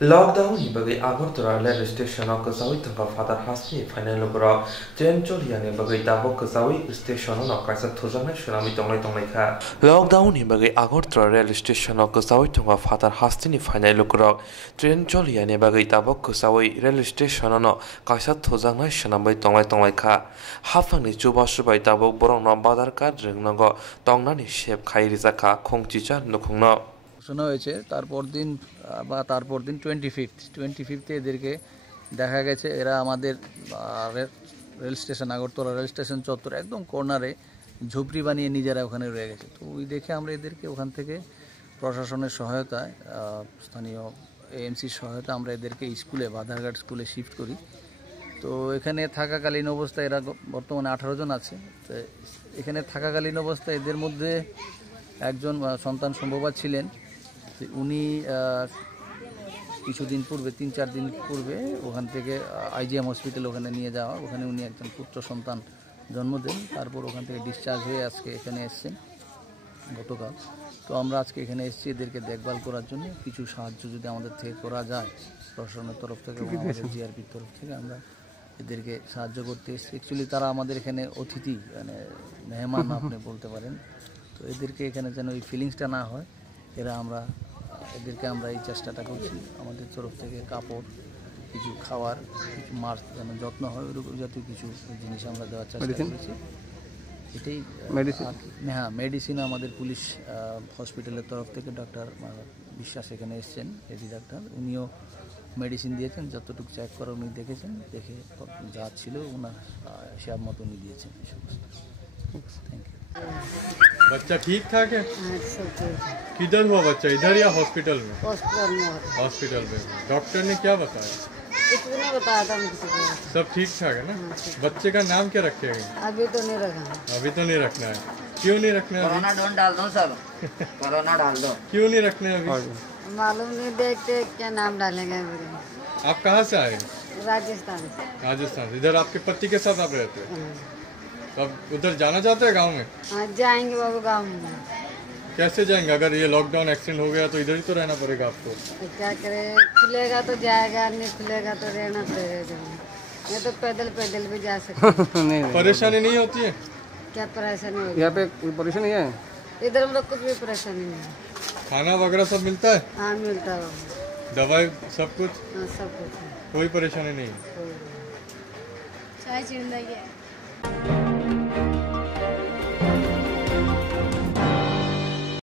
Lockdownni bagai Agartala railway stationo Kwchai Tongkha Phatar Hasteni Phainairok train choliani bagai tabok Kwchai stationo no kaisa thujaknai sunami tonglai kha. Lockdownni bagai Agartala railway stationo Kwchai Tongkha Phatar Hasteni Phainairok train choliani bagai tabok Kwchai railway stationo no kaisa thujaknai sunami tonglai kha. Hafangni chubasu tabok borok no badar card rengnago tongnani shape khai rijaka khongchichar nukhungno শোনা হয়েছে তারপর দিন 25 এদেরকে দেখা গেছে এরা আমাদের rail station Agartala rail station চত্বর একদম কর্নারে ঝুপড়ি বানিয়ে নিজেরা ওখানে রয়ে গেছে। তো ওই দেখে আমরা এদেরকে ওখান থেকে প্রশাসনের সহায়তায় স্থানীয় এএমসির সহায়তায় আমরা এদেরকে স্কুলে বাধারঘাট স্কুলে শিফট করি। তো এখানে থাকাকালীন অবস্থায় এরা বর্তমানে 18 জন আছে। তো এখানে থাকাকালীন অবস্থায় এদের মধ্যে একজন সন্তান সম্ভবা ছিলেন, উনি কিছুদিন পূর্বে 3-4 দিন পূর্বে ওখান থেকে আইজিএম হসপিটাল ওখানে নিয়ে যাওয়া, ওখানে উনি একজন পুত্র সন্তান জন্ম দেন। তারপর ওখান থেকে ডিসচার্জ হয়ে আজকে এখানে এসেছেন গতকাল। তো আমরা আজকে এখানে এসেছি এদেরকে দেখভাল করার জন্য। কিছু সাহায্য যদি আমাদের থেকে করা যায় প্রশাসনের তরফ থেকে, আমাদের জিআরপির তরফ থেকে আমরা এদেরকে সাহায্য করতে এসেছি। অ্যাকচুয়ালি তারা আমাদের এখানে অতিথি, মানে মেহমান আপনি বলতে পারেন। তো এদেরকে এখানে যেন ওই ফিলিংসটা না হয়, এদেরকে আমরা এই চেষ্টাটা করছি। আমাদের তরফ থেকে কাপড়, কিছু খাওয়ার, কিছু মাস্ক যেন যত্ন হয় ওরকম জাতীয় কিছু জিনিস আমরা দেওয়ার চেষ্টা করছি। এটাই মেডিসিন আমাদের পুলিশ হসপিটালের তরফ থেকে ডক্টর বিশ্বাস এখানে এসছেন, এডি ডাক্তার, উনিও মেডিসিন দিয়েছেন। যতটুকু চেক করা উনি দেখেছেন, দেখে যা ছিল ওনার হিসাব মতো উনি দিয়েছেন। Thank you. बच्चा ठीक ठाक है? किधर हुआ बच्चा, इधर या हॉस्पिटल में? हॉस्पिटल में। डॉक्टर ने क्या बताया? कुछ भी नहीं बताया था मुझे। सब ठीक ठाक है ना? बच्चे का नाम क्या रखेगा? अभी तो नहीं रखना। अभी तो नहीं रखना है। क्यों नहीं रखना है? कोरोना डोन डाल दो सर। कोरोना डाल दो। क्यों नहीं रखना है अभी? मालूम नहीं, देखते क्या नाम डालेंगे। आप कहाँ से आए? राजस्थान से। राजस्थान से। इधर आपके पति के साथ आप रहते हैं? अब उधर जाना चाहते हैं गाँव में? हाँ जाएंगे बाबू गाँव में। कैसे जाएंगे? अगर ये लॉकडाउन एक्सटेंड हो गया तो इधर ही तो रहना पड़ेगा आपको। तो क्या करे, खुलेगा तो जाएगा, नहीं खुलेगा तो रहना पड़ेगा। ये तो पैदल भी जा सकते। परेशानी नहीं होती है? क्या परेशानी होगी? यहाँ पे कोई परेशानी है? इधर हम लोग कुछ भी परेशानी नहीं है। खाना वगैरह सब मिलता है? हाँ मिलता है, दवाई सब कुछ? हाँ सब कुछ है। कोई परेशानी नहीं? चाय चिंदा